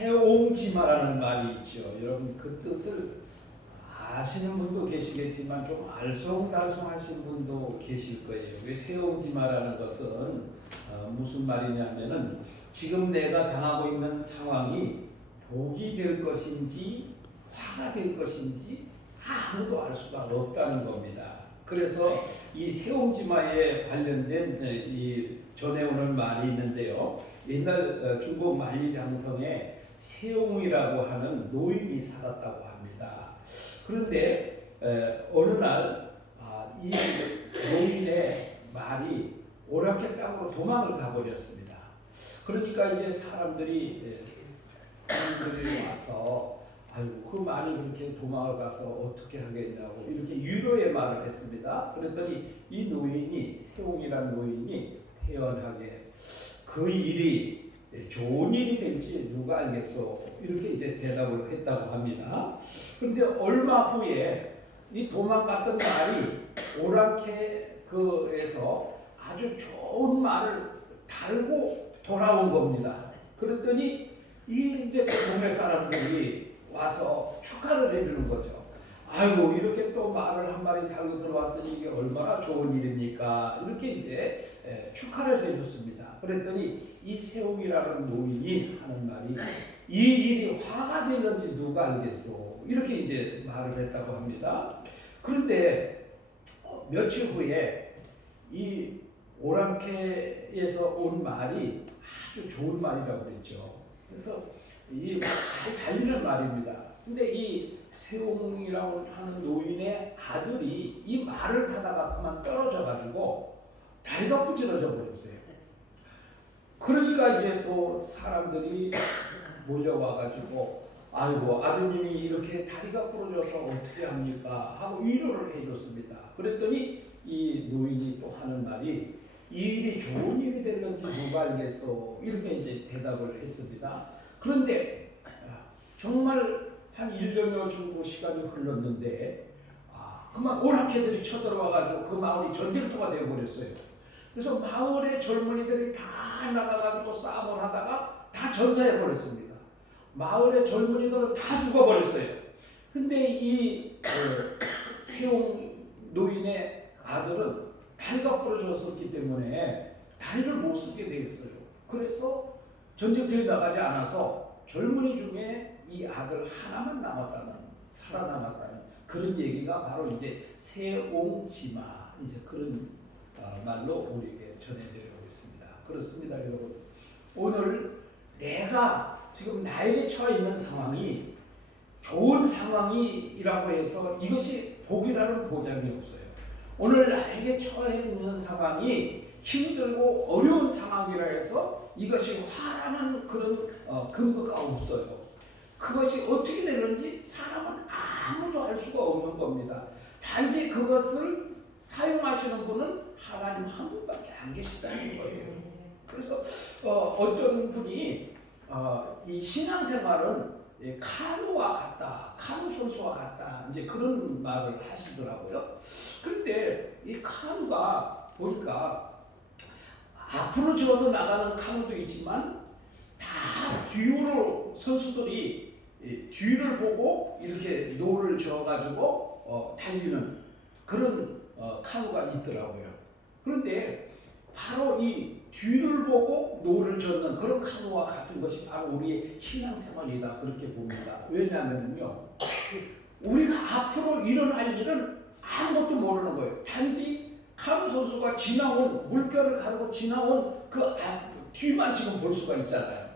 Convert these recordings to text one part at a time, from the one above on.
세옹지마라는 말이 있죠. 여러분 그 뜻을 아시는 분도 계시겠지만 좀 알쏭달쏭하신 분도 계실 거예요. 왜 세옹지마라는 것은 무슨 말이냐면은 지금 내가 당하고 있는 상황이 복이 될 것인지 화가 될 것인지 아무도 알 수가 없다는 겁니다. 그래서 이 세옹지마에 관련된 이 전해오는 말이 있는데요. 옛날 중국 만리장성에 세옹이라고 하는 노인이 살았다고 합니다. 그런데 어느 날 이 노인의 말이 오락회 땅으로 도망을 가버렸습니다. 그러니까 이제 사람들이 와서 아이고 그 말을 그렇게 도망을 가서 어떻게 하겠냐고 이렇게 위로의 말을 했습니다. 그랬더니 이 노인이 세옹이라는 노인이 태연하게 그 일이 좋은 일이 될지 누가 알겠소 이렇게 이제 대답을 했다고 합니다. 그런데 얼마 후에 이 도망갔던 말이 오랑캐에서 아주 좋은 말을 달고 돌아온 겁니다. 그랬더니 이 이제 동네 사람들이 와서 축하를 해주는 거죠. 아이고 이렇게 또 말을 한 마리 달고 들어왔으니 이게 얼마나 좋은 일입니까? 이렇게 이제 축하를 해줬습니다. 그랬더니 이 세옹이라는 노인이 하는 말이 이 일이 화가 되는지 누가 알겠소? 이렇게 이제 말을 했다고 합니다. 그런데 며칠 후에 이 오랑캐에서 온 말이 아주 좋은 말이라고 그랬죠. 그래서 이 잘 달리는 말입니다. 근데 이 세옹이라고 하는 노인의 아들이 이 말을 타다가 그만 떨어져 가지고 다리가 부러져 버렸어요. 그러니까 이제 또 사람들이 몰려와 가지고 아이고 아드님이 이렇게 다리가 부러져서 어떻게 합니까? 하고 위로를 해줬습니다. 그랬더니 이 노인이 또 하는 말이 이 일이 좋은 일이 될는지 누가 알겠소? 이렇게 이제 대답을 했습니다. 그런데 정말 한 1년여 정도 시간이 흘렀는데 그만 오랑캐들이 쳐들어와가지고 그 마을이 전쟁터가 되어버렸어요. 그래서 마을의 젊은이들이 다 나가가지고 싸움을 하다가 다 전사해버렸습니다. 마을의 젊은이들은 다 죽어버렸어요. 근데 이 세옹 노인의 아들은 다리가 부러졌었기 때문에 다리를 못 쓰게 되었어요. 그래서 전쟁터에 나가지 않아서 젊은이 중에 이 아들 하나만 살아남았다는 그런 얘기가 바로 이제 세옹지마 이제 그런 말로 우리에게 전해드리고 있습니다. 그렇습니다, 여러분. 오늘 내가 지금 나에게 처해 있는 상황이 좋은 상황이라고 해서 이것이 복이라는 보장이 없어요. 오늘 나에게 처해 있는 상황이 힘들고 어려운 상황이라 해서 이것이 화라는 그런 근거가 없어요. 그것이 어떻게 되는지 사람은 아무도 알 수가 없는 겁니다. 단지 그것을 사용하시는 분은 하나님 한 분밖에 안 계시다는 거예요. 그래서 어떤 분이 이 신앙생활은 카누와 같다, 카누 선수와 같다, 이제 그런 말을 하시더라고요. 그런데 이 카누가 보니까 앞으로 지어서 나가는 카누도 있지만 다 뒤로 선수들이 뒤를 보고 이렇게 노를 저어가지고 달리는 그런 카누가 있더라고요. 그런데 바로 이 뒤를 보고 노를 젓는 그런 카누와 같은 것이 바로 우리의 신앙생활이다 그렇게 봅니다. 왜냐하면요, 우리가 앞으로 일어날 일은 아무것도 모르는 거예요. 단지 카누 선수가 지나온 물결을 가르고 지나온 그 뒤만 지금 볼 수가 있잖아요.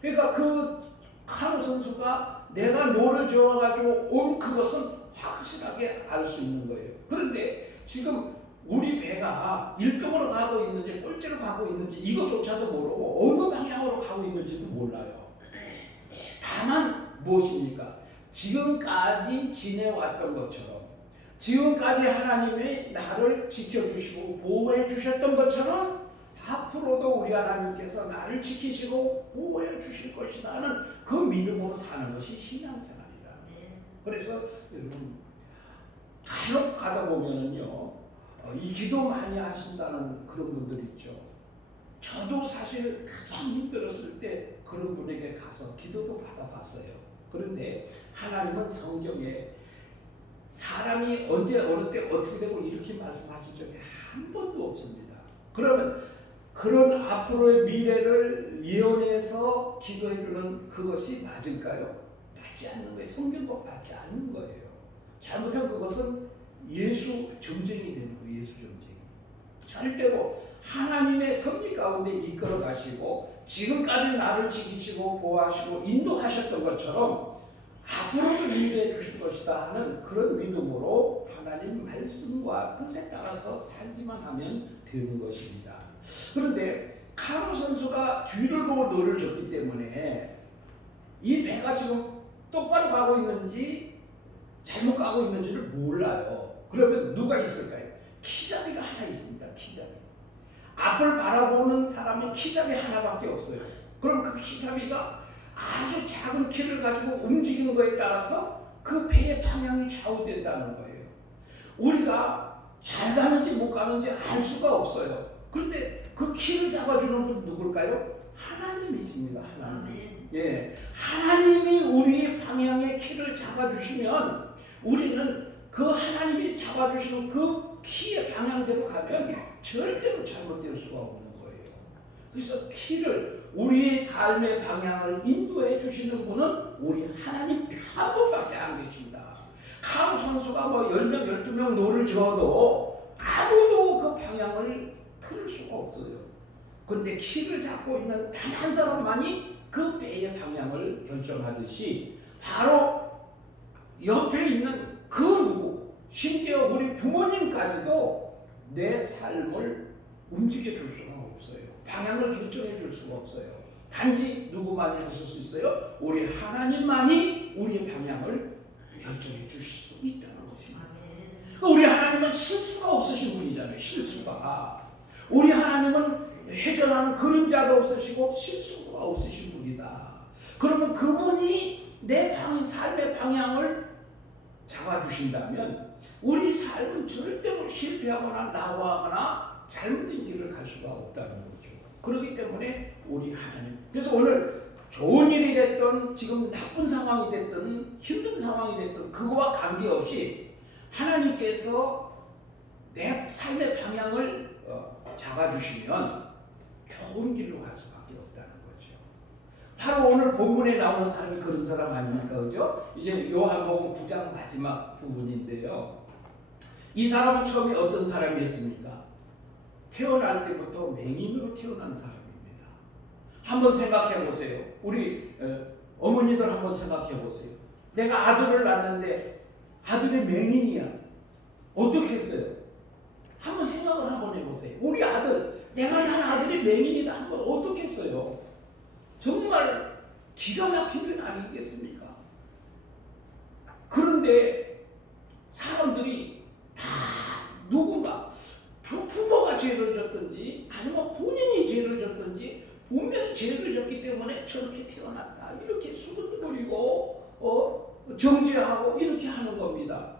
그러니까 그 카누 선수가 내가 노를 저어가지고 온 그것은 확실하게 알 수 있는 거예요. 그런데 지금 우리 배가 1등으로 가고 있는지 꼴찌로 가고 있는지 이것조차도 모르고 어느 방향으로 가고 있는지도 몰라요. 다만 무엇입니까? 지금까지 지내왔던 것처럼 지금까지 하나님이 나를 지켜주시고 보호해 주셨던 것처럼 앞으로도 우리 하나님께서 나를 지키시고 보호해 주실 것이다 하는 그 믿음으로 사는 것이 신앙생활이다. 그래서 여러분 간혹 가다 보면은요 이 기도 많이 하신다는 그런 분들 있죠. 저도 사실 가장 힘들었을 때 그런 분에게 가서 기도도 받아봤어요. 그런데 하나님은 성경에 사람이 언제 어느 때 어떻게 되고 이렇게 말씀하신 적이 한 번도 없습니다. 그러면 그런 앞으로의 미래를 예언해서 기도해주는 그것이 맞을까요? 맞지 않는 거예요. 성경과 맞지 않는 거예요. 잘못한 그것은 예수 점쟁이 되는 거예요. 예수 점쟁이. 절대로 하나님의 섭리 가운데 이끌어 가시고 지금까지 나를 지키시고 보호하시고 인도하셨던 것처럼 앞으로도 인도해 주실 것이다 하는 그런 믿음으로 하나님 말씀과 뜻에 따라서 살기만 하면 되는 것입니다. 그런데 카누 선수가 뒤를 보고 노를 줬기 때문에 이 배가 지금 똑바로 가고 있는지 잘못 가고 있는지를 몰라요. 그러면 누가 있을까요? 키잡이가 하나 있습니다. 키잡이. 앞을 바라보는 사람이 키잡이 하나밖에 없어요. 그럼 그 키잡이가 아주 작은 키를 가지고 움직이는 것에 따라서 그 배의 방향이 좌우된다는 거예요. 우리가 잘 가는지 못 가는지 알 수가 없어요. 그런데 그 키를 잡아주는 분은 누굴까요? 하나님이십니다. 하나님. 예, 하나님이 우리의 방향의 키를 잡아주시면 우리는 그 하나님이 잡아주시는 그 키의 방향대로 가면 절대로 잘못될 수가 없는 거예요. 그래서 키를 우리의 삶의 방향을 인도해 주시는 분은 우리 하나님 한 분밖에 안 계십니다. 카누 선수가 뭐 10명, 12명 노를 저어도 아무도 그 방향을 틀을 수가 없어요. 그런데 키를 잡고 있는 단 한 사람만이 그 배의 방향을 결정하듯이 바로 옆에 있는 그 누구, 심지어 우리 부모님까지도 내 삶을 움직여 줄 수가 없어요. 방향을 결정해 줄 수가 없어요. 단지 누구만이 하실 수 있어요? 우리 하나님만이 우리의 방향을 결정해 주실 수 있다는 것입니다. 우리 하나님은 실수가 없으신 분이잖아요. 실수가. 우리 하나님은 회전하는 그림자도 없으시고 실수가 없으신 분이다. 그러면 그분이 내 삶의 방향을 잡아주신다면 우리 삶은 절대로 실패하거나 낙오하거나 잘못된 길을 갈 수가 없다는 거죠. 그렇기 때문에 우리 하나님, 그래서 오늘 좋은 일이 됐든 지금 나쁜 상황이 됐든 힘든 상황이 됐든 그거와 관계없이 하나님께서 내 삶의 방향을 잡아주시면 좋은 길로 갈 수밖에 없다는 거죠. 바로 오늘 본문에 나오는 사람이 그런 사람 아닙니까? 그죠? 이제 요한복음 9장 마지막 부분인데요. 이 사람은 처음에 어떤 사람이었습니까? 태어날 때부터 맹인으로 태어난 사람입니다. 한번 생각해 보세요. 우리 어머니들 한번 생각해 보세요. 내가 아들을 낳는데 아들이 맹인이야. 어떻게 했어요? 한번 생각을 한번 해보세요. 우리 아들, 내가 낳은 아들이 맹인이다 한번 어떻게 했어요? 정말 기가 막힌 일 아니겠습니까? 그런데 사람들이 다 누군가 부모가 죄를 졌든지 아니면 본인이 죄를 졌든지 분명히 죄를 졌기 때문에 저렇게 태어났다 이렇게 수근거리고 정죄하고 이렇게 하는 겁니다.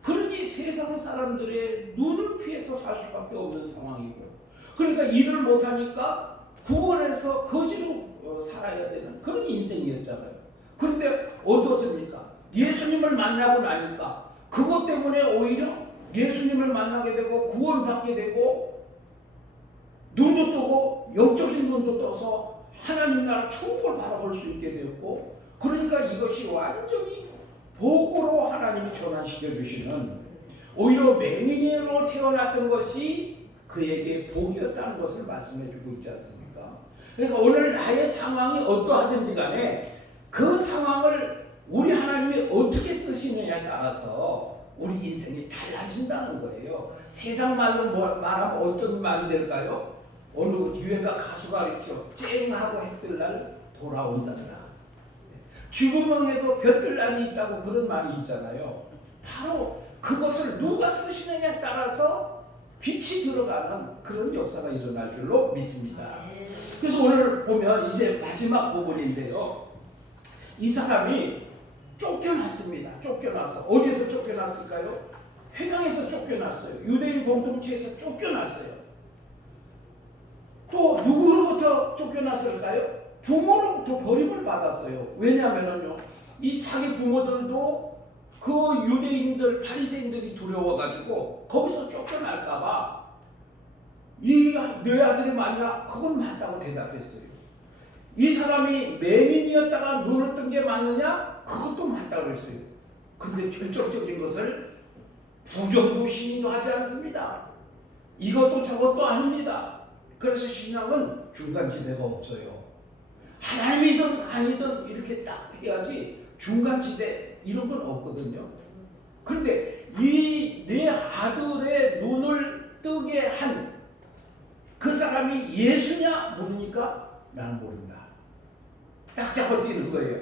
그러니 세상 사람들의 눈을 피해서 살 수밖에 없는 상황이고, 그러니까 일을 못하니까 구걸해서 거지로 살아야 되는 그런 인생이었잖아요. 그런데 어떻습니까? 예수님을 만나고 나니까 그것 때문에 오히려 예수님을 만나게 되고 구원받게 되고 눈도 뜨고 영적인 눈도 떠서 하나님 나라 천국을 바라볼 수 있게 되었고, 그러니까 이것이 완전히 복으로 하나님이 전환시켜 주시는, 오히려 맹인으로 태어났던 것이 그에게 복이었다는 것을 말씀해 주고 있지 않습니까? 그러니까 오늘 나의 상황이 어떠하든지 간에 그 상황을 우리 하나님이 어떻게 쓰시느냐에 따라서 우리 인생이 달라진다는 거예요. 세상 말로 말하면 어떤 말이 될까요? 어느 유행가 가수가 이렇게 쨍하고 해뜰 날 돌아온단다. 죽음에도 볕들 날이 있다고 그런 말이 있잖아요. 바로 그것을 누가 쓰시느냐에 따라서 빛이 들어가는 그런 역사가 일어날 줄로 믿습니다. 그래서 오늘 보면 이제 마지막 부분인데요. 이 사람이 쫓겨났습니다. 쫓겨났어. 어디에서 쫓겨났을까요? 회당에서 쫓겨났어요. 유대인 공동체에서 쫓겨났어요. 또 누구로부터 쫓겨났을까요? 부모로부터 버림을 받았어요. 왜냐하면요, 이 자기 부모들도 그 유대인들 바리새인들이 두려워가지고 거기서 쫓겨날까봐 이 내 아들이 맞냐? 그건 맞다고 대답했어요. 이 사람이 맹인이었다가 눈을 뜬 게 맞느냐? 그것도 맞다고 그랬어요. 그런데 결정적인 것을 부정도 신인도 하지 않습니다. 이것도 저것도 아닙니다. 그래서 신앙은 중간지대가 없어요. 하나님이든 아니든 이렇게 딱 해야지 중간지대 이런 건 없거든요. 그런데 이 내 아들의 눈을 뜨게 한 그 사람이 예수냐 물으니까 나는 모른다. 딱 잡아뛰는 거예요.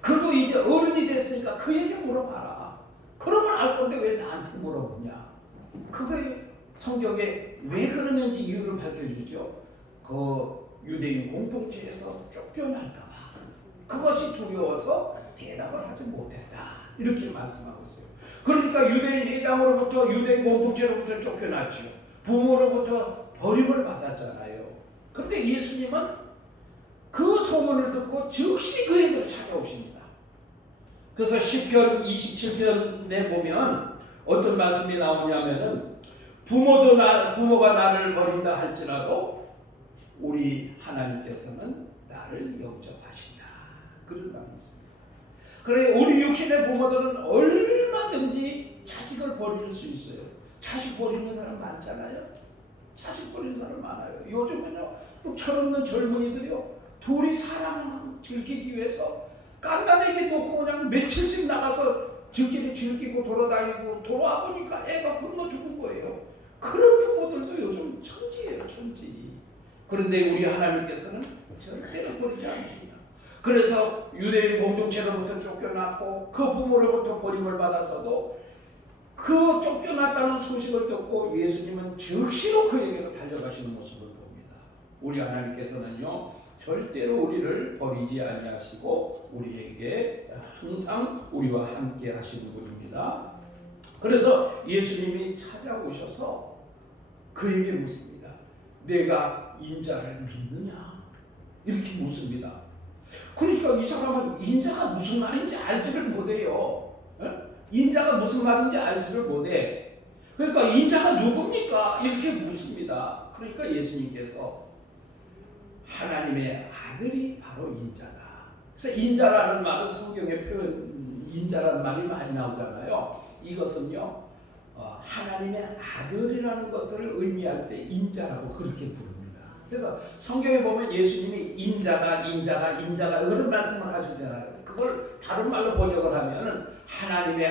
그도 이제 어른이 됐으니까 그에게 물어봐라. 그러면 알 건데 왜 나한테 물어보냐. 그게 성경에 왜 그러는지 이유를 밝혀주죠. 그 유대인 공동체에서 쫓겨날까봐 그것이 두려워서 대답을 하지 못했다. 이렇게 말씀하고 있어요. 그러니까 유대인 회당으로부터 유대인 공동체로부터 쫓겨났죠. 부모로부터 버림을 받았잖아요. 그런데 예수님은 그 소문을 듣고 즉시 그에게 찾아오십니다. 그래서 시편 27편에 보면 어떤 말씀이 나오냐면은 부모가 나를 버린다 할지라도 우리 하나님께서는 나를 영접하시나 그런 말이 있습니다. 그래 우리 육신의 부모들은 얼마든지 자식을 버릴 수 있어요. 자식 버리는 사람 많잖아요. 자식 버리는 사람 많아요. 요즘은요 또 철없는 젊은이들이요 둘이 사랑 즐기기 위해서 깐난에게 놓고 그냥 며칠씩 나가서 즐기고 돌아다니고 돌아와 보니까 애가 굶어 죽은 거예요. 그런 부모들도 요즘 천지예요, 천지. 그런데 우리 하나님께서는 절대로 버리지 않으십니다. 그래서 유대인 공동체로부터 쫓겨났고 그 부모로부터 버림을 받았어도 그 쫓겨났다는 소식을 듣고 예수님은 즉시로 그에게로 달려가시는 모습을 봅니다. 우리 하나님께서는요 절대로 우리를 버리지 아니하시고 우리에게 항상 우리와 함께 하시는 분입니다. 그래서 예수님이 찾아오셔서 그에게 묻습니다. 내가 인자를 믿느냐? 이렇게 묻습니다. 그러니까 이 사람은 인자가 무슨 말인지 알지를 못해요. 인자가 무슨 말인지 알지를 못해. 그러니까 인자가 누굽니까? 이렇게 묻습니다. 그러니까 예수님께서 하나님의 아들이 바로 인자다. 그래서 인자라는 말은 성경의 표현 인자라는 말이 많이 나오잖아요. 이것은요 하나님의 아들이라는 것을 의미할 때 인자라고 그렇게 부릅니다. 그래서 성경에 보면 예수님이 인자다 그런 말씀을 하시잖아요. 그걸 다른 말로 번역을 하면은 하나님의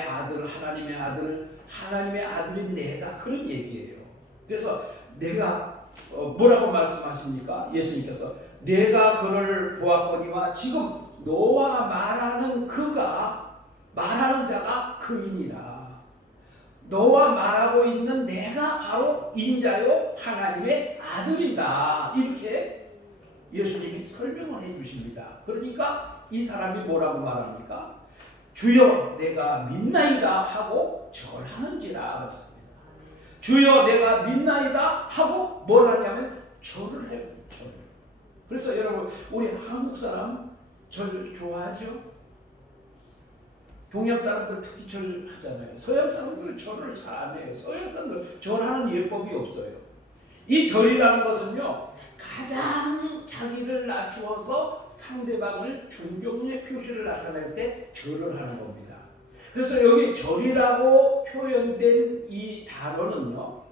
아들인 내가 그런 얘기예요. 그래서 내가 뭐라고 말씀하십니까? 예수님께서 내가 그를 보았거니와 지금 너와 말하는 자가 그이니라. 너와 말하고 있는 내가 바로 인자요 하나님의 아들이다. 이렇게 예수님이 설명을 해주십니다. 그러니까 이 사람이 뭐라고 말합니까? 주여 내가 믿나이다 하고 절하는지라 그랬습니다. 주여 내가 믿나이다 하고 뭘 하냐면 절을 해요. 절. 그래서 여러분 우리 한국 사람 절 좋아하죠? 동양 사람들 특히 절하잖아요. 서양 사람들은 절을 잘 안 해요. 서양 사람들 절하는 예법이 없어요. 이 절이라는 것은요 가장 자기를 낮추어서 상대방을 존경의 표시를 나타낼 때 절을 하는 겁니다. 그래서 여기 절이라고 표현된 이 단어는요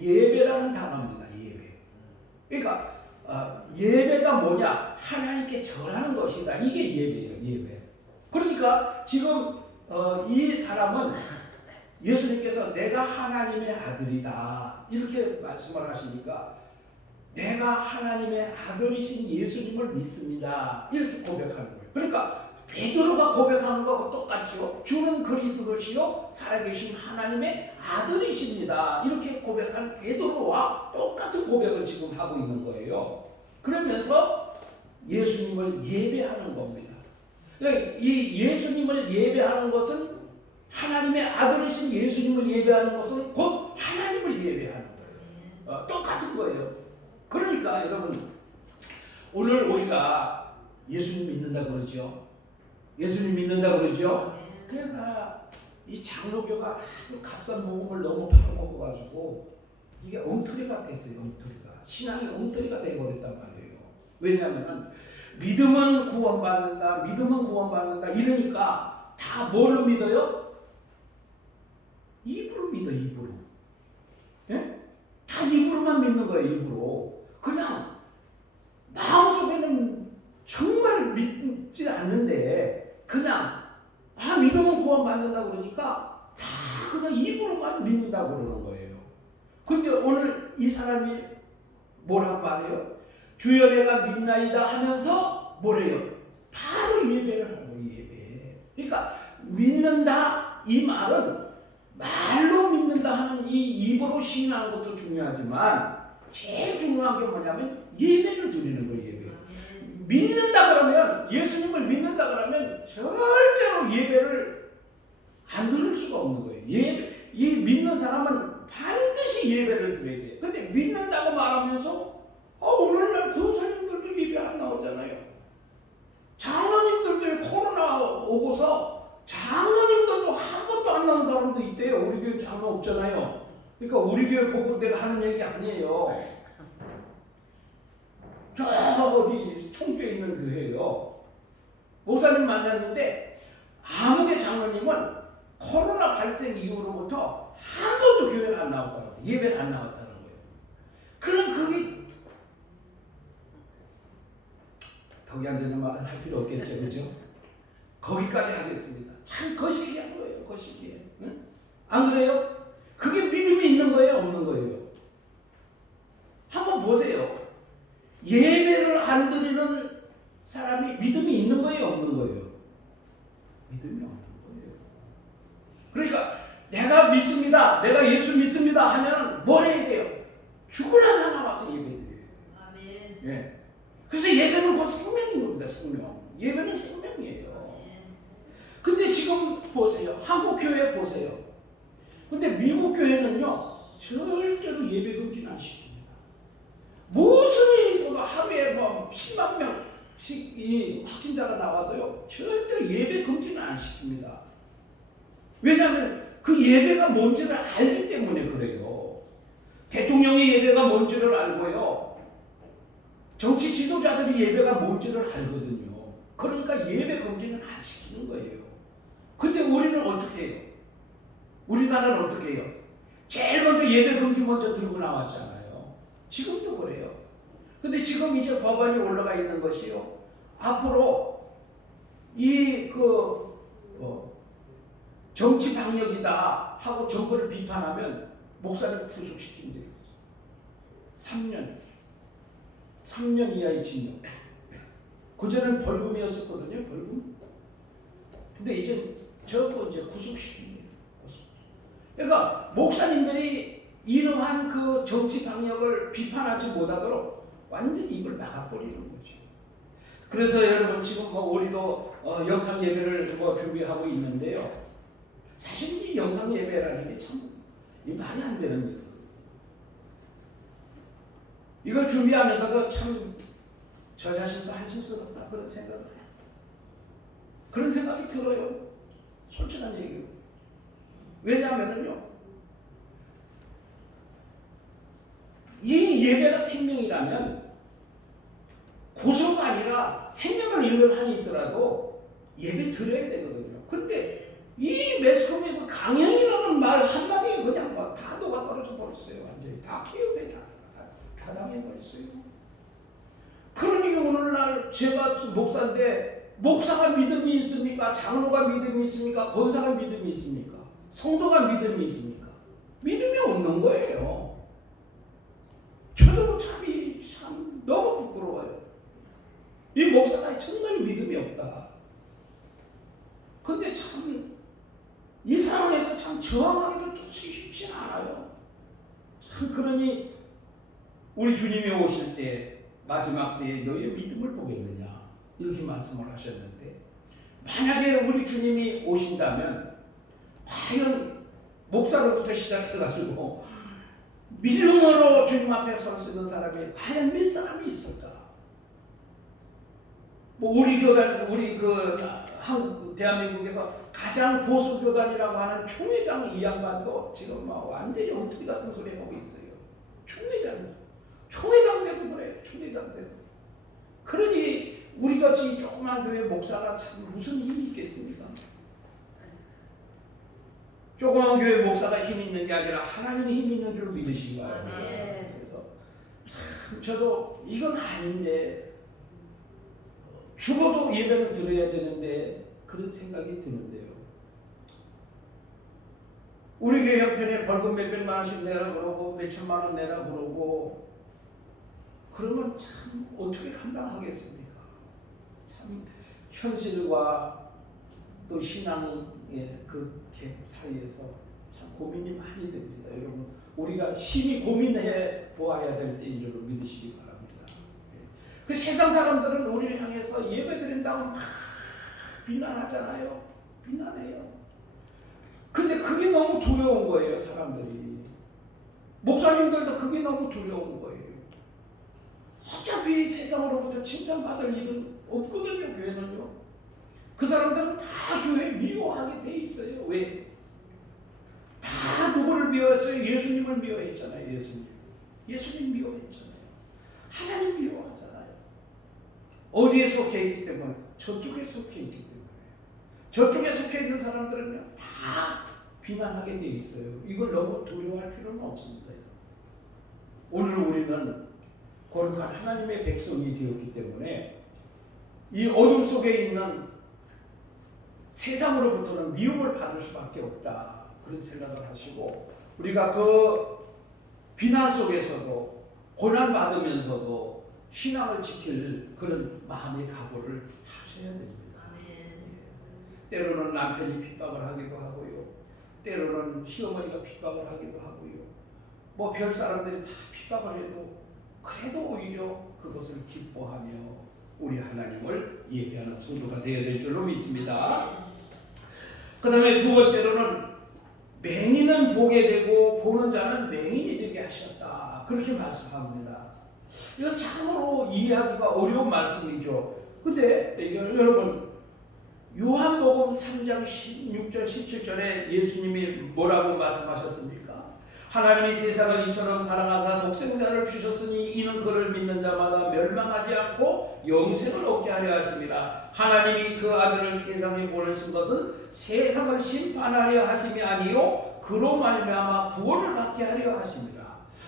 예배라는 단어입니다. 예배. 그러니까 예배가 뭐냐? 하나님께 절하는 것이다. 이게 예배예요. 예배. 그러니까 지금 이 사람은 예수님께서 내가 하나님의 아들이다 이렇게 말씀을 하시니까 내가 하나님의 아들이신 예수님을 믿습니다 이렇게 고백하는 거예요. 그러니까 베드로가 고백하는 것과 똑같죠. 주는 그리스도시요 살아계신 하나님의 아들이십니다 이렇게 고백한 베드로와 똑같은 고백을 지금 하고 있는 거예요. 그러면서 예수님을 예배하는 겁니다. 이 예수님을 예배하는 것은 하나님의 아들이신 예수님을 예배하는 것은 곧 하나님을 예배하는 거예요. 똑같은 거예요. 그러니까 여러분 오늘 우리가 예수님 믿는다 그러죠. 예수님 믿는다 그러죠. 그러니까 이 장로교가 하도 값싼 복음을 너무 팔아먹어가지고 이게 엉터리가 됐어요. 엉터리가. 신앙이 엉터리가 돼버렸단 말이에요. 왜냐하면 믿음은 구원받는다. 믿음은 구원받는다. 이러니까 다 뭘로 믿어요? 입으로 믿어. 입으로. 예? 다 입으로만 믿는 거예요. 입으로. 그냥 마음속에는 정말 믿지 않는데 그냥 믿으면 구원받는다 그러니까 다 그냥 입으로만 믿는다고 그러는 거예요. 근데 오늘 이 사람이 뭐라고 말해요? 주여 내가 믿나이다 하면서 뭐래요? 바로 예배를 하는 거예요. 예배. 그러니까 믿는다 이 말은 말로 믿는다 하는 이 입으로 시인하는 것도 중요하지만 제일 중요한 게 뭐냐면 예배를 드리는 거예요. 예배. 믿는다 그러면 예수님을 믿는다 그러면 절대로 예배를 안 드릴 수가 없는 거예요. 예배, 이 믿는 사람은 반드시 예배를 드려야 돼요. 근데 믿는다고 말하면서 오늘날 교사님들도 예배 안 나오잖아요. 장로님들도 코로나 오고서 장로님들도 한 번도 안 나온 사람도 있대요. 우리 교회 장로 없잖아요. 그러니까 우리 교회 보고 내가 하는 얘기 아니에요. 저 어디 청주에 있는 교회예요. 목사님 만났는데 아무개 장로님은 코로나 발생 이후로부터 한 번도 교회를 안 나왔다고 예배를 안 나왔다는 거예요. 그럼 그게 덕이 안 되는 말은 할 필요 없겠죠, 그죠? 거기까지 하겠습니다. 참 거시기한 거예요, 거시기해. 응? 안 그래요? 그게 믿음이 있는 거예요, 없는 거예요? 한번 보세요. 예배를 안 드리는 사람이 믿음이 있는 거예요, 없는 거예요? 믿음이 없는 거예요. 그러니까 내가 믿습니다, 내가 예수 믿습니다 하면 뭘 해야 돼요? 죽으나 살아와서 예배 드려야 돼요. 아멘. 예. 그래서 예배는 곧 생명인 겁니다, 생명. 예배는 생명이에요. 근데 지금 보세요. 한국 교회 보세요. 근데 미국 교회는요, 절대로 예배 금지는 안 시킵니다. 무슨 일이 있어도 하루에 뭐 10만 명씩 이 확진자가 나와도요, 절대로 예배 금지는 안 시킵니다. 왜냐하면 그 예배가 뭔지를 알기 때문에 그래요. 대통령의 예배가 뭔지를 알고요. 정치 지도자들이 예배가 뭔지를 알거든요. 그러니까 예배 금지는 안 시키는 거예요. 근데 우리는 어떻게 해요? 우리나라는 어떻게 해요? 제일 먼저 예배 금지 먼저 들고 나왔잖아요. 지금도 그래요. 근데 지금 이제 법안이 올라가 있는 것이요. 앞으로 정치 방역이다 하고 정부를 비판하면 목사를 구속시킨대요. 3년 이하의 징역. 그전엔 벌금이었었거든요. 벌금. 근데 이제 저거 이제 구속시킨대요. 그러니까 목사님들이 이러한 그 정치 방역을 비판하지 못하도록 완전히 입을 막아버리는 거죠. 그래서 여러분 지금 우리도 영상 예배를 준비하고 있는데요. 사실 이 영상 예배라는 게 참 말이 안 되는 거예요. 이걸 준비하면서도 참 저 자신도 한심스럽다 그런 생각을 해요. 그런 생각이 들어요. 솔직한 얘기예요. 왜냐하면요, 이 예배가 생명이라면 구소가 아니라 생명을 잃는 한이 있더라도 예배 드려야 되거든요. 근데 이 매스컴에서 강연이라는 말 한마디에 그냥 다 녹아 떨어져 버렸어요. 완전히 다 기업에 다 당해버렸어요. 그러니 오늘날 제가 목사인데 목사가 믿음이 있습니까? 장로가 믿음이 있습니까? 권사가 믿음이 있습니까? 성도가 믿음이 있습니까? 믿음이 없는 거예요. 저도 참 너무 부끄러워요. 이 목사가 정말 믿음이 없다. 근데 참 이 상황에서 참 저항하기도 쉽지 않아요. 참 그러니 우리 주님이 오실 때 마지막 때에 너희의 믿음을 보겠느냐 이렇게 말씀을 하셨는데, 만약에 우리 주님이 오신다면 과연 목사로부터 시작해가지고 믿음으로 주님 앞에 설 수 있는 사람이 과연 몇 사람이 있을까? 뭐 우리 교단, 우리 그 대한민국에서 가장 보수 교단이라고 하는 총회장 이 양반도 지금 막 완전히 엉터리 같은 소리 하고 있어요. 총회장 돼도 그래. 총회장 돼도. 그러니 우리 같이 조그만 교회 목사가 참 무슨 힘이 있겠습니까? 조그만 교회 목사가 힘이 있는 게 아니라 하나님의 힘이 있는 줄 믿으신 거예요. 그래서 참 저도 이건 아닌데 죽어도 예배를 드려야 되는데 그런 생각이 드는데요. 우리 교회 형편에 벌금 몇백만 원씩 내라 그러고 몇천만 원 내라 그러고 그러면 참 어떻게 감당하겠습니까? 참 현실과 또 신앙의 그 갭 사이에서 참 고민이 많이 됩니다. 여러분 우리가 심히 고민해 보아야 될 때인 줄 믿으시기 바랍니다. 그 세상 사람들은 우리를 향해서 예배드린다고 막 비난하잖아요. 비난해요. 근데 그게 너무 두려운 거예요. 사람들이. 목사님들도 그게 너무 두려운 거예요. 어차피 세상으로부터 칭찬받을 일은 없거든요. 교회는요. 그 사람들은 다 교회 미워하게 돼 있어요. 왜? 다 누구를 미워했어요? 예수님을 미워했잖아요. 예수님 미워했잖아요. 하나님 미워하잖아요. 어디에 속해 있기 때문에? 저쪽에 속해 있기 때문에. 저쪽에 속해 있는 사람들은요 다 비난하게 돼 있어요. 이걸 너무 두려워할 필요는 없습니다. 오늘 우리는 거룩한 하나님의 백성이 되었기 때문에 이 어둠 속에 있는 세상으로부터는 미움을 받을 수밖에 없다. 그런 생각을 하시고 우리가 그 비난 속에서도 고난 받으면서도 신앙을 지킬 그런 마음의 각오를 하셔야 됩니다. 때로는 남편이 핍박을 하기도 하고요. 때로는 시어머니가 핍박을 하기도 하고요. 뭐 별 사람들이 다 핍박을 해도 그래도 오히려 그것을 기뻐하며 우리 하나님을 예배하는 성도가 되어야 될 줄로 믿습니다. 그 다음에 두 번째로는 맹인은 보게 되고 보는 자는 맹인이 되게 하셨다. 그렇게 말씀합니다. 이건 참으로 이해하기가 어려운 말씀이죠. 근데 여러분 요한복음 3장 16절 17절에 예수님이 뭐라고 말씀하셨습니까? 하나님이 세상을 이처럼 사랑하사 독생자를 주셨으니 이는 그를 믿는 자마다 멸망하지 않고 영생을 얻게 하려 하심이라. 하나님이 그 아들을 세상에 보내신 것은 세상을 심판하려 하심이 아니요 그로 말미암아 구원을 받게 하려 하심이라.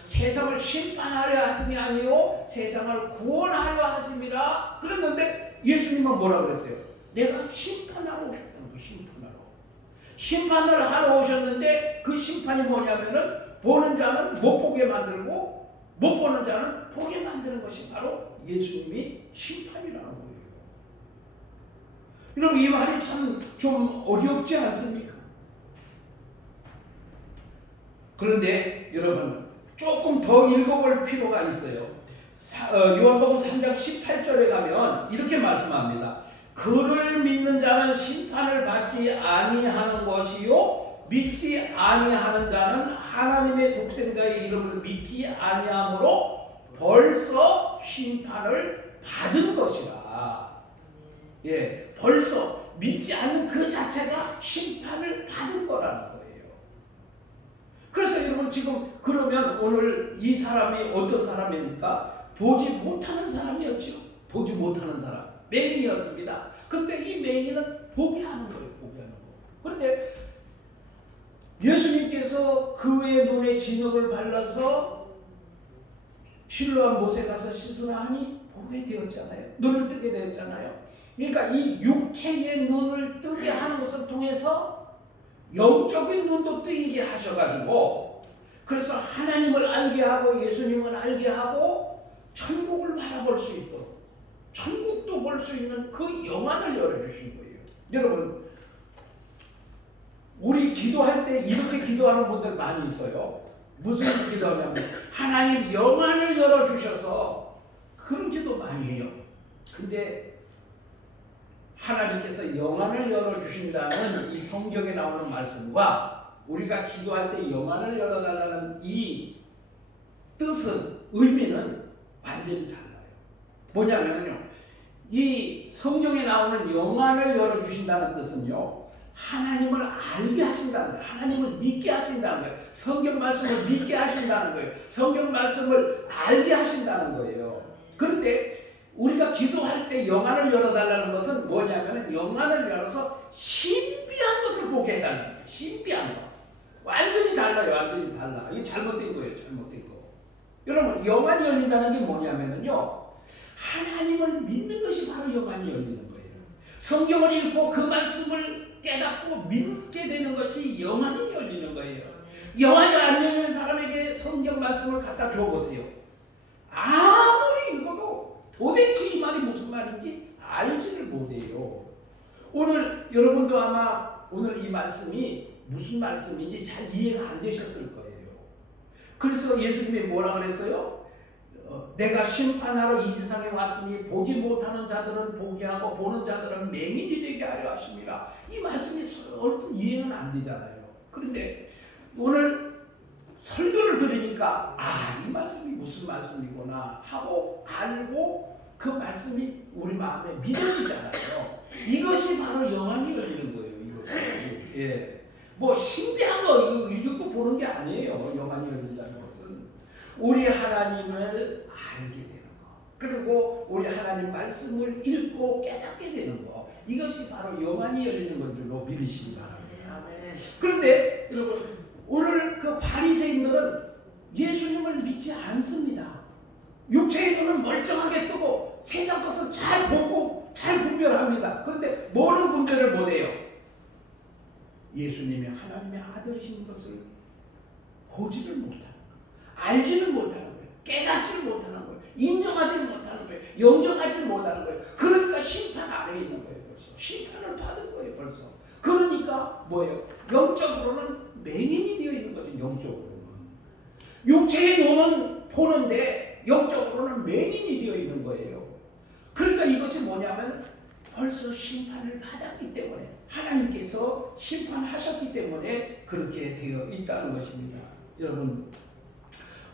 세상을 심판하려 하심이 아니요 세상을 구원하려 하심이라. 그랬는데 예수님은 뭐라 그랬어요? 내가 심판하러 오셨다는 거. 심판을 하러 오셨는데 그 심판이 뭐냐면은 보는 자는 못 보게 만들고 못 보는 자는 보게 만드는 것이 바로 예수님이 심판이라는 거예요. 여러분 이 말이 참 좀 어렵지 않습니까? 그런데 여러분 조금 더 읽어볼 필요가 있어요. 요한복음 3장 18절에 가면 이렇게 말씀합니다. 그를 믿는 자는 심판을 받지 아니하는 것이요 믿지 아니하는 자는 하나님의 독생자의 이름을 믿지 아니하므로 벌써 심판을 받은 것이라. 예, 벌써 믿지 않는 그 자체가 심판을 받은 거라는 거예요. 그래서 여러분 지금 그러면 오늘 이 사람이 어떤 사람입니까? 보지 못하는 사람이었죠. 보지 못하는 사람. 맹인이었습니다. 근데 이 맹인은 보게 하는 거예요. 보게 하는 거. 그런데 예수님께서 그의 눈에 진흙을 발라서 실로암 못에 가서 씻으라니 보게 되었잖아요. 눈을 뜨게 되었잖아요. 그러니까 이 육체의 눈을 뜨게 하는 것을 통해서 영적인 눈도 뜨이게 하셔가지고 그래서 하나님을 알게 하고 예수님을 알게 하고 천국을 바라볼 수 있도록 천국도 볼 수 있는 그 영안을 열어주신 거예요. 여러분 우리 기도할 때 이렇게 기도하는 분들 많이 있어요. 무슨 기도하냐면 하나님 영안을 열어주셔서 그런 기도 많이 해요. 근데 하나님께서 영안을 열어주신다는 이 성경에 나오는 말씀과 우리가 기도할 때 영안을 열어달라는 이 뜻은 의미는 완전히 달라요. 뭐냐면요 이 성경에 나오는 영안을 열어주신다는 뜻은요, 하나님을 알게 하신다는 거예요. 하나님을 믿게 하신다는 거예요. 성경 말씀을 믿게 하신다는 거예요. 성경 말씀을 알게 하신다는 거예요. 그런데 우리가 기도할 때 영안을 열어달라는 것은 뭐냐면 영안을 열어서 신비한 것을 보게 해달라는 거예요. 신비한 거. 완전히 달라요. 완전히 달라. 이게 잘못된 거예요. 잘못된 거. 여러분, 영안이 열린다는 게 뭐냐면요, 하나님을 믿는 것이 바로 영안이 열리는 거예요. 성경을 읽고 그 말씀을 깨닫고 믿게 되는 것이 영안이 열리는 거예요. 영안이 안 열리는 사람에게 성경 말씀을 갖다 줘보세요. 아무리 읽어도 도대체 이 말이 무슨 말인지 알지를 못해요. 오늘 여러분도 아마 오늘 이 말씀이 무슨 말씀인지 잘 이해가 안 되셨을 거예요. 그래서 예수님이 뭐라 그랬어요? 내가 심판하러 이 세상에 왔으니 보지 못하는 자들은 보게 하고 보는 자들은 맹인이 되게 하려 하십니다. 이 말씀이 얼핏 이해는 안 되잖아요. 그런데 오늘 설교를 들으니까 이 말씀이 무슨 말씀이구나 하고 알고 그 말씀이 우리 마음에 믿어지잖아요. 이것이 바로 영안이 열리는 거예요. 이것이. 예. 뭐 신비한 거 이것도 보는 게 아니에요. 영안이 열린다는 것은 우리 하나님을 알게 되는 거, 그리고 우리 하나님 말씀을 읽고 깨닫게 되는 거, 이것이 바로 영안이 열리는 건 줄로 믿으시기 바랍니다. 그런데 여러분, 오늘 그 바리새인들은 예수님을 믿지 않습니다. 육체의 눈은 멀쩡하게 뜨고 세상 것은 잘 보고 잘 분별합니다. 그런데 뭐를 분별을 못해요? 예수님이 하나님의 아들이신 것을 보지를 못하는 거예요. 알지를 못하는 거예요. 깨닫지를 못하는 거예요. 인정하지를 못하는 거예요. 영접하지를 못하는 거예요. 그러니까 심판 아래에 있는 거예요. 벌써 심판을 받은 거예요. 벌써. 그러니까 뭐예요? 영적으로는 맹인이 되어 있는 거죠. 영적으로는. 육체의 눈은 보는데 영적으로는 맹인이 되어 있는 거예요. 그러니까 이것이 뭐냐면 벌써 심판을 받았기 때문에, 하나님께서 심판하셨기 때문에 그렇게 되어 있다는 것입니다. 여러분,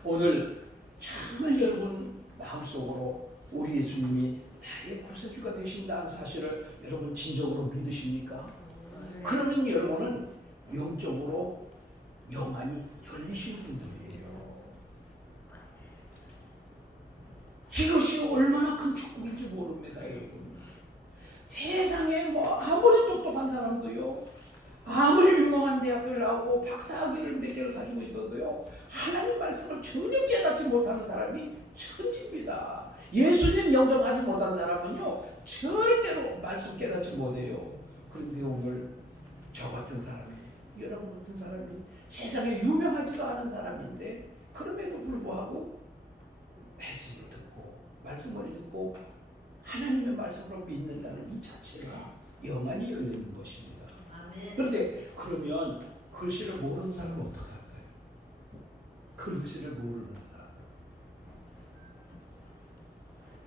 오늘 정말 여러분 마음속으로 우리 예수님이 나의 구세주가 되신다는 사실을 여러분 진정으로 믿으십니까? 그러면 여러분은 영적으로 영안이 열리신 분들이에요. 이것이 얼마나 큰 축복인지 모릅니다, 여러분. 세상에 뭐 아무리 똑똑한 사람도요, 아무리 유명한 대학을 나오고 박사학위를 몇 개를 가지고 있어도요, 하나님 말씀을 전혀 깨닫지 못하는 사람이 천지입니다. 예수님 영접하지 못한 사람은요, 절대로 말씀 깨닫지 못해요. 그런데 오늘 저 같은 사람이, 여러분 같은 사람이 세상에 유명하지도 않은 사람인데 그럼에도 불구하고 말씀을 듣고 말씀을 읽고 하나님의 말씀을 믿는다는 이 자체가 영안이 열리는 것입니다. 그런데 그러면 글씨를 모르는 사람은 어떡할까요? 글씨를 모르는 사람.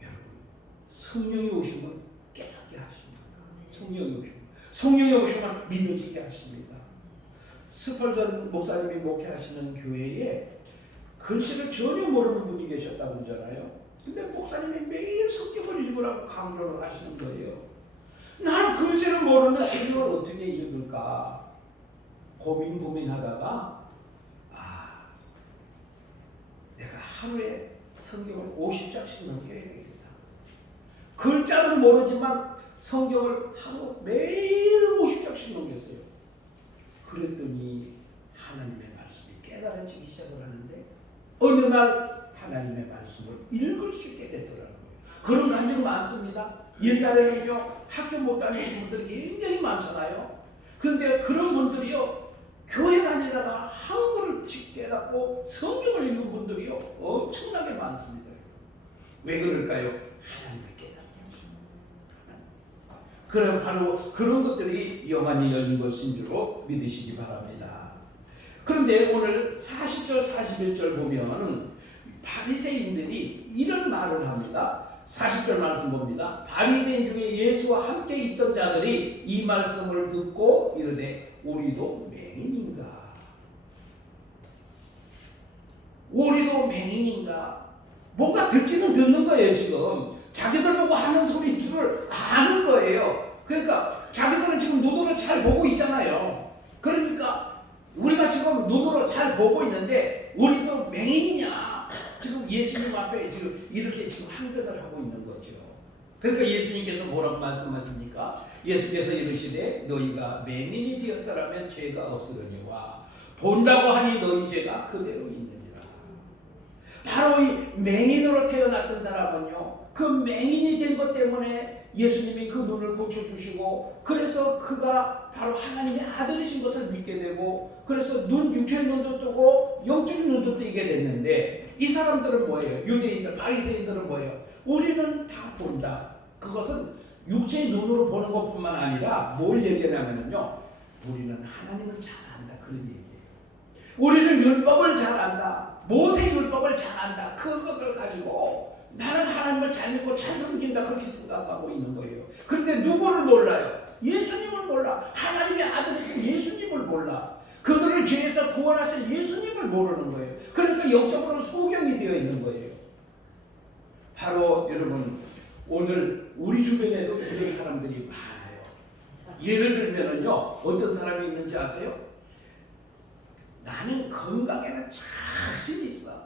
여러분, 성령이 오시면 깨닫게 하십니다. 성령이 오시면 믿어지게 하십니다. 스펄전 목사님이 목회하시는 교회에 글씨를 전혀 모르는 분이 계셨다고 그러잖아요. 근데 목사님이 매일 성경을 읽으라고 강조를 하시는 거예요. 나는 글씨를 모르는 성경을 어떻게 읽을까 고민하다가 내가 하루에 성경을 50장씩 넘겨야 되겠다. 글자는 모르지만 성경을 하루 매일 50장씩 넘겼어요. 그랬더니 하나님의 말씀이 깨달아지기 시작을 하는데 어느 날 하나님의 말씀을 읽을 수 있게 됐더라고요. 그런 간증이 많습니다. 옛날에는요, 학교 못 다니신 분들이 굉장히 많잖아요. 그런데 그런 분들이요, 교회 다니다가 한글을 깨닫고 성경을 읽은 분들이요, 엄청나게 많습니다. 왜 그럴까요? 하나님을 깨닫게 하십니다. 그럼 바로 그런 것들이 영안이 열린 것인 줄로 믿으시기 바랍니다. 그런데 오늘 40절 41절 보면 바리새인들이 이런 말을 합니다. 40절 말씀 봅니다. 바리새인 중에 예수와 함께 있던 자들이 이 말씀을 듣고 이르되 우리도 맹인인가? 우리도 맹인인가? 뭔가 듣기는 듣는 거예요. 지금 자기들 보고 하는 소리인 줄 아는 거예요. 그러니까 자기들은 지금 눈으로 잘 보고 있잖아요. 그러니까 우리가 지금 눈으로 잘 보고 있는데 우리도 맹인이냐? 지금 예수님 앞에 지금 이렇게 지금 항변을 하고 있는 거죠. 그러니까 예수님께서 뭐라고 말씀하십니까? 예수께서 이르시되 너희가 맹인이 되었더라면 죄가 없으려니와 본다고 하니 너희 죄가 그대로 있느니라. 바로 이 맹인으로 태어났던 사람은요, 그 맹인이 된 것 때문에 예수님이 그 눈을 고쳐주시고, 그래서 그가 바로 하나님의 아들이신 것을 믿게 되고, 그래서 육체의 눈도 뜨고 영적인 눈도 뜨게 됐는데, 이 사람들은 뭐예요? 유대인들, 바리새인들은 뭐예요? 우리는 다 본다. 그것은 육체의 눈으로 보는 것뿐만 아니라 뭘 얘기하냐면요, 우리는 하나님을 잘 안다, 그런 얘기예요. 우리는 율법을 잘 안다, 모세 율법을 잘 안다, 그것을 가지고 나는 하나님을 잘 믿고 잘 섬긴다, 그렇게 생각하고 있는 거예요. 그런데 누구를 몰라요? 예수님을 몰라. 하나님의 아들이신 예수님을 몰라. 그들을 죄에서 구원하신 예수님을 모르는 거예요. 그러니까 영적으로 소경이 되어 있는 거예요. 바로 여러분, 오늘 우리 주변에도 그런 사람들이 많아요. 예를 들면은요, 어떤 사람이 있는지 아세요? 나는 건강에는 자신 있어.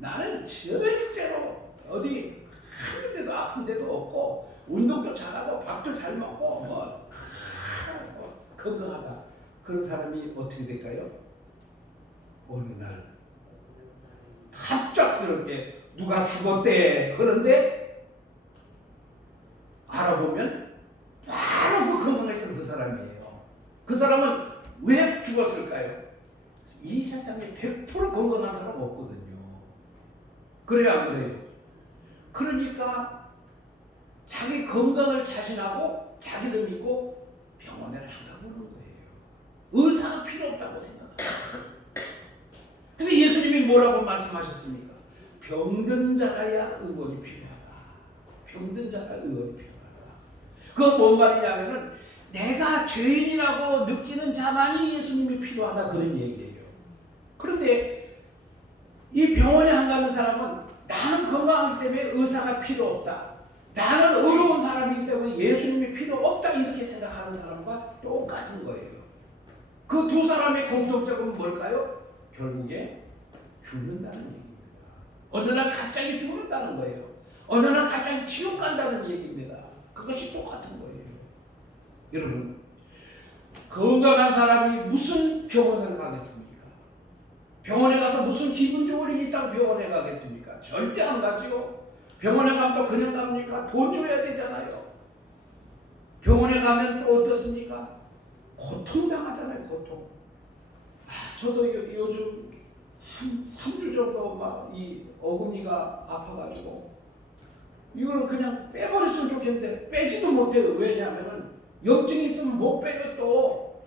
나는 절대로 어디 한 데도 아픈 데도 없고 운동도 잘하고 밥도 잘 먹고 뭐 건강하다. 그런 사람이 어떻게 될까요? 어느 날 갑작스럽게 누가 죽었대. 그런데 알아보면 바로 그 건강했던 그 사람이에요. 그 사람은 왜 죽었을까요? 이 세상에 100% 건강한 사람 없거든요. 그래요, 안 그래요? 그러니까 자기 건강을 자신하고 자기를 믿고 병원에 안 가보는 거예요. 의사가 필요 없다고 생각해요. 그래서 예수님이 뭐라고 말씀하셨습니까? 병든 자라야 의원이 필요하다. 병든 자라 의원이 필요하다. 그건 뭔 말이냐면은 내가 죄인이라고 느끼는 자만이 예수님이 필요하다, 그런 얘기예요. 그런데 이 병원에 안 가는 사람은 나는 건강하기 때문에 의사가 필요 없다, 나는 어려운 사람이기 때문에 예수님이 필요 없다, 이렇게 생각하는 사람과 똑같은 거예요. 그 두 사람의 공통점은 뭘까요? 결국에 죽는다는 얘기입니다. 어느 날 갑자기 죽는다는 거예요. 어느 날 갑자기 지옥 간다는 얘기입니다. 그것이 똑같은 거예요. 여러분, 건강한 사람이 무슨 병원을 가겠습니까? 병원에 가서 무슨 기분 좋은 일이 있다고 병원에 가겠습니까? 절대 안 가지요. 병원에 가면 또 그냥 갑니까? 돈 줘야 되잖아요. 병원에 가면 또 어떻습니까? 고통당하잖아요, 고통. 저도 요즘 한 3주 정도 막 이 어금니가 아파가지고 이걸 그냥 빼버렸으면 좋겠는데 빼지도 못해요. 왜냐하면 염증이 있으면 못 빼요. 또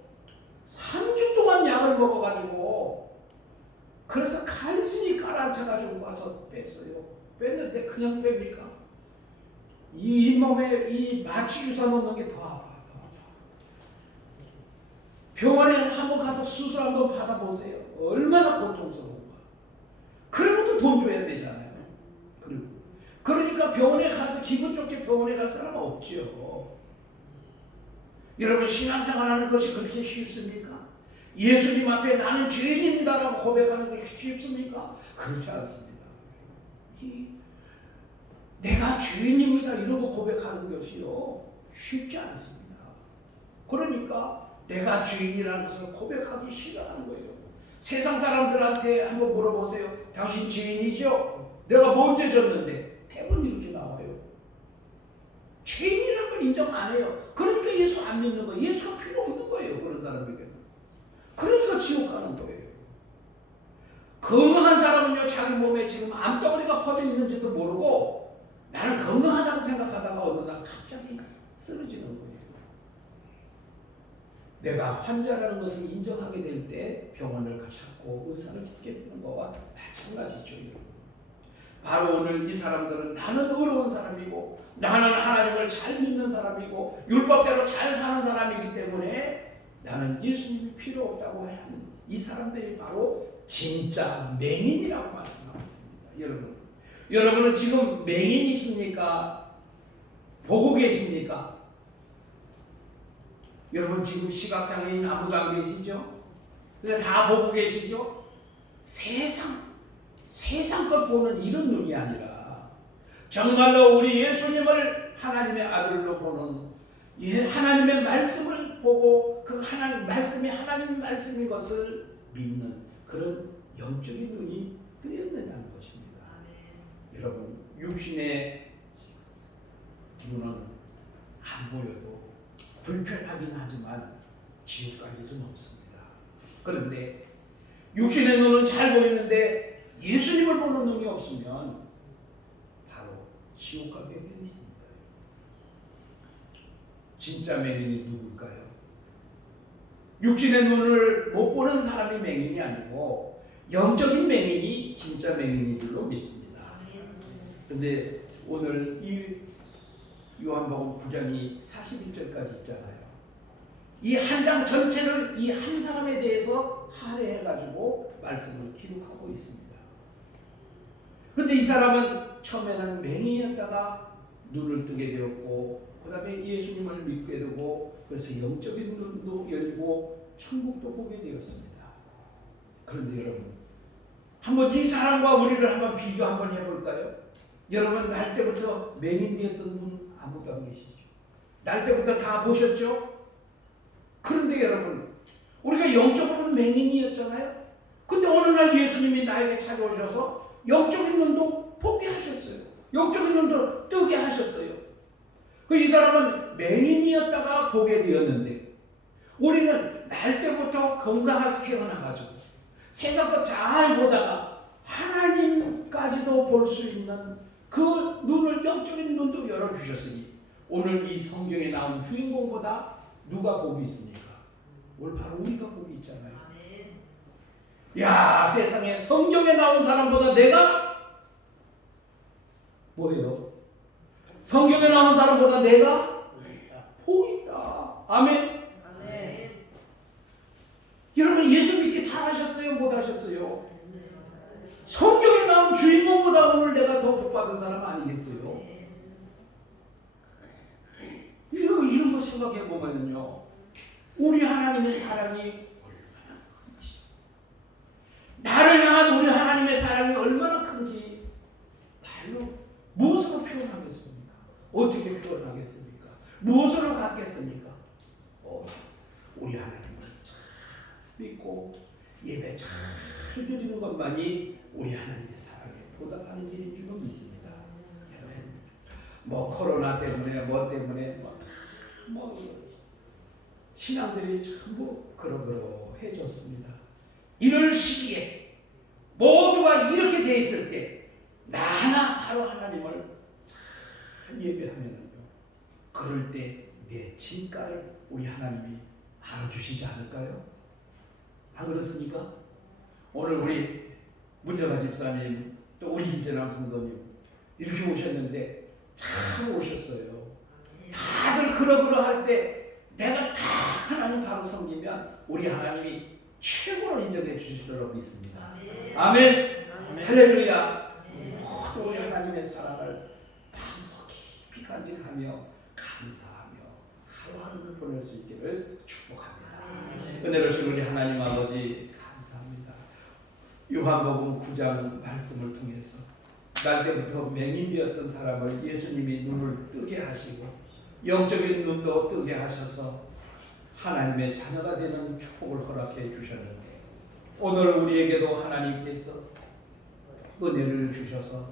3주 동안 약을 먹어가지고, 그래서 간신히 깔아앉혀가지고 와서 뺐어요. 뺐는데 그냥 뺍니까? 이 잇몸에 이 마취 주사 놓는 게 더 아파요. 병원에 한번 가서 수술 한번 받아보세요. 얼마나 고통스러운가. 그리고도 돈 줘야 되잖아요. 그러니까 병원에 가서 기분 좋게 병원에 갈 사람은 없죠. 여러분, 신앙생활하는 것이 그렇게 쉽습니까? 예수님 앞에 나는 죄인입니다라고 고백하는 것이 쉽습니까? 그렇지 않습니다. 내가 죄인입니다 이런 거 고백하는 것이요, 쉽지 않습니다. 그러니까 내가 죄인이라는 것을 고백하기 싫어하는 거예요. 세상 사람들한테 한번 물어보세요. 당신 죄인이죠? 내가 뭐 죄 졌는데? 대부분 이렇게 나와요. 죄인이라는 걸 인정 안 해요. 그러니까 예수 안 믿는 거예요. 예수가 필요 없는 거예요, 그런 사람에게는. 그러니까 지옥 가는 거예요. 건강한 사람은요, 자기 몸에 지금 암덩어리가 퍼져 있는지도 모르고 나는 건강하다고 생각하다가 어느 날 갑자기 쓰러지는 거예요. 내가 환자라는 것을 인정하게 될 때 병원을 찾고 의사를 찾게 되는 것과 마찬가지죠. 바로 오늘 이 사람들은 나는 어려운 사람이고 나는 하나님을 잘 믿는 사람이고 율법대로 잘 사는 사람이기 때문에 나는 예수님이 필요 없다고 하는 이 사람들이 바로 진짜 맹인이라고 말씀하고 있습니다. 여러분, 여러분은 지금 맹인이십니까? 보고 계십니까? 여러분 지금 시각장애인 아무도 안 계시죠? 그냥 다 보고 계시죠? 세상 것 보는 이런 눈이 아니라 정말로 우리 예수님을 하나님의 아들로 보는 하나님의 말씀을 보고 그 하나님 말씀이 하나님 말씀인 것을 믿는 그런 영적인 눈이 뜨였느냐는 것입니다. 여러분 육신의 눈은 안 보여도 불편하긴 하지만 지옥 갈 일은 없습니다. 그런데 육신의 눈은 잘 보이는데 예수님을 보는 눈이 없으면 바로 지옥 가게 되어 있습니다. 진짜 맹인이 누굴까요? 육신의 눈을 못 보는 사람이 맹인이 아니고 영적인 맹인이 진짜 맹인인 줄로 믿습니다. 그런데 오늘 이 요한복음 9장이 41절까지 있잖아요. 이 한 장 전체를 이 한 사람에 대해서 할애해가지고 말씀을 기록하고 있습니다. 근데 이 사람은 처음에는 맹인이었다가 눈을 뜨게 되었고 그 다음에 예수님을 믿게 되고 그래서 영적인 눈도 열리고 천국도 보게 되었습니다. 그런데 여러분 한번 이 사람과 우리를 한번 비교 한번 해볼까요? 여러분 날 때부터 맹인 되었던 분 아무도 안 계시죠? 날 때부터 다 보셨죠? 그런데 여러분 우리가 영적으로는 맹인이었잖아요. 근데 어느 날 예수님이 나에게 찾아오셔서 영적인 눈도 보게 하셨어요. 영적인 눈도 뜨게 하셨어요. 이 사람은 맹인이었다가 보게 되었는데 우리는 날 때부터 건강하게 태어나가지고 세상 것 잘 보다가 하나님까지도 볼 수 있는 그 눈을 영적인 눈도 열어주셨으니 오늘 이 성경에 나온 주인공보다 누가 복이 있습니까? 오늘 바로 우리가 복이 있잖아요. 야, 세상에 성경에 나온 사람보다 내가 뭐예요? 성경에 나온 사람보다 내가 복이 있다. 아멘. 여러분 예수 믿기 잘하셨어요? 못하셨어요? 성경에 나온 주인공보다 오늘 내가 더 복받은 사람 아니겠어요? 이런 거 생각해 보면요, 우리 하나님의 사랑이 얼마나 큰지, 나를 향한 우리 하나님의 사랑이 얼마나 큰지 말로 무엇으로 표현하겠습니까? 어떻게 표현하겠습니까? 무엇으로 갖겠습니까? 우리 하나님을 잘 믿고 예배 잘 드리는 것만이 우리 하나님의 사랑에 보답하는 일인 줄로 믿습니다. 여러분, 뭐 코로나 때문에 뭐 때문에 뭐 신앙들이 전부 그러그러해졌습니다. 이럴 시기에 모두가 이렇게 돼 있을 때 나 하나 바로 하나님을 잘 예배하면요, 그럴 때 내 진가를 우리 하나님이 알아주시지 않을까요? 안 그렇습니까? 오늘 우리 문정아 집사님 또 우리 이재남 성도님 이렇게 오셨는데 잘 오셨어요. 다들 그러할 때 내가 다 하나님 바로 섬기면 우리 하나님이 최고로 인정해 주실 줄로 믿습니다. 아멘. 할렐루야. 모두 우리 하나님의 사랑을 마음속 깊이 간직하며 감사하며 하루하루를 보낼 수 있기를 축복합니다. 은혜로우신 우리 하나님 아버지 감사합니다. 요한복음 9장 말씀을 통해서 날 때부터 맹인되었던 사람을 예수님이 눈을 뜨게 하시고 영적인 눈도 뜨게 하셔서 하나님의 자녀가 되는 축복을 허락해 주셨는데 오늘 우리에게도 하나님께서 은혜를 주셔서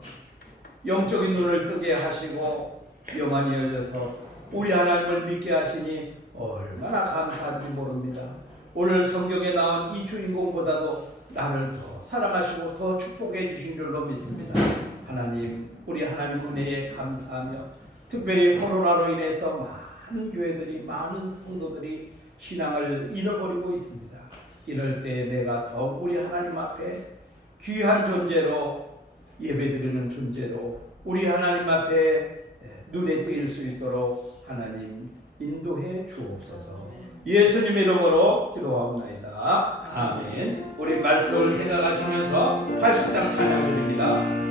영적인 눈을 뜨게 하시고 영안이 열려서 우리 하나님을 믿게 하시니 얼마나 감사한지 모릅니다. 오늘 성경에 나온 이 주인공보다도 나를 더 사랑하시고 더 축복해 주신 줄로 믿습니다. 하나님, 우리 하나님 은혜에 감사하며 특별히 코로나로 인해서 많은 교회들이, 많은 성도들이 신앙을 잃어버리고 있습니다. 이럴 때 내가 더욱 우리 하나님 앞에 귀한 존재로 예배드리는 존재로 우리 하나님 앞에 눈에 띄일 수 있도록 하나님 인도해 주옵소서. 예수님 이름으로 기도하옵나이다. 아멘. 우리 말씀을 생각하시면서 80장 찬양 드립니다.